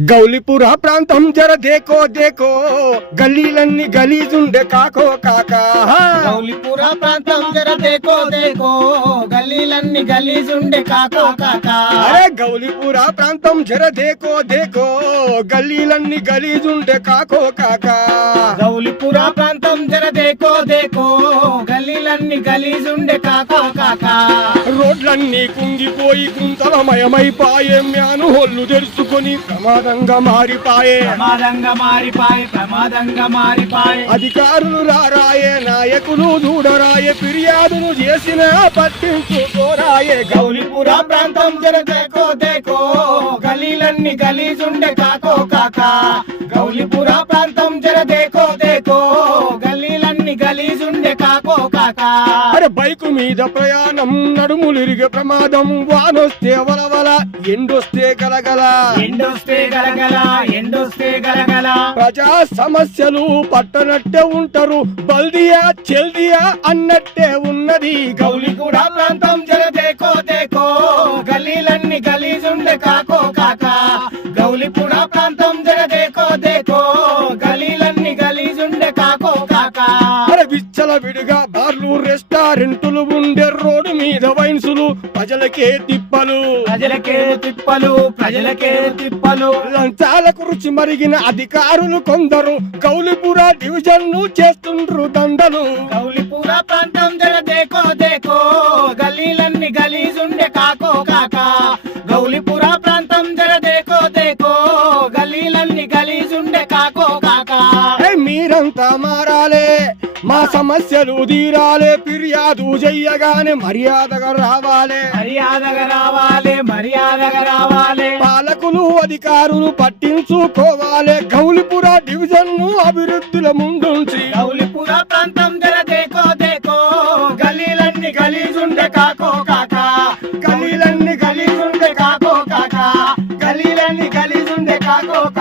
గౌలిపుర ప్రాంతం జర దేకో దేకో. గల్లీలన్నీ గలీజుండే కాకో కాకా. గౌలిపుర ప్రాంతం జర దేకో దేకో. గల్లీలన్నీ గలీజుండే కాకో కాకా. అరే గౌలిపుర ప్రాంతం జర దేకో దేకో. గల్లీలన్నీ గలీజుండే కాకో కాకా. గౌలిపుర ప్రాంతం జర దేకో దేకో. గల్లీలన్నీ గలీజుండే కాకో కాకా. రోడ్లన్నీ కుంగిపోయి కుంతలమయమైపాయే మ్యాను హొల్లు తెరుచుకొని ప్రమాదంగా మారిపాయే. ప్రమాదంగా మారిపాయే ప్రమాదంగా మారిపాయే. అధికారులు రారాయే నాయకులు చూడరాయే ఫిర్యాదులు చేసిన పట్టించుకోరాయే గౌలిపుర ప్రాంతం జర దేకో దేకో. గలీలన్నీ గలీజుండే కాకో కాకా. గౌలిపుర ప్రాంతం జర దేకో దేకో. అరే బైకు మీద ప్రయాణం నడుములిరిగే ప్రమాదం. వానొస్తే వలవల ఎండొస్తే గలగల. ఎండొస్తే గలగల ఎండొస్తే గలగల. ప్రజా సమస్యలు పట్టనట్టే ఉంటారు. బల్దియా చెల్దియా అన్నట్టే ఉన్నది. గౌలి గౌలిగూడ ప్రాంతం జర దేకో దేకో గలీలన్నీ గలీజుండే కాకో కాకా. గౌలిపుర విడిగా బార్లు రెస్టారెంట్లు ఉండే రోడ్డు మీద వైన్సులు ప్రజలకే తిప్పలు. ప్రజలకే తిప్పలు ప్రజలకే తిప్పలు. లంచాలకు రుచి మరిగిన అధికారులు కొందరు గౌలిపుర డివిజన్ను చేస్తుండ్రు దండలు. గౌలిపుర ప్రాంతం జర దేకో దేకో గలీలన్నీ గలీజుండే కాకో కాకా. గౌలిపుర ప్రాంతం జర దేకో దేకో గలీలన్నీ గలీజుండే కాకో కాకా. మీరంతా మారాలే మా సమస్యలు తీరాలే ఫిర్యాదు చెయ్యగానే మర్యాదగా రావాలే. మర్యాదగా రావాలి మర్యాదగా రావాలి. పాలకులు అధికారులు పట్టించుకోవాలే. గౌలిపుర డివిజన్ను అభివృద్ధిలో ముందుంచి. గౌలిపుర ప్రాంతం జర దేకో దేకో గలీలన్నీ గలీజుండే కాకో కాకా. గలీలన్నీ గలీజుండే కాకో కాకా. గలీలన్నీ గలీజుండే కాకో కాకా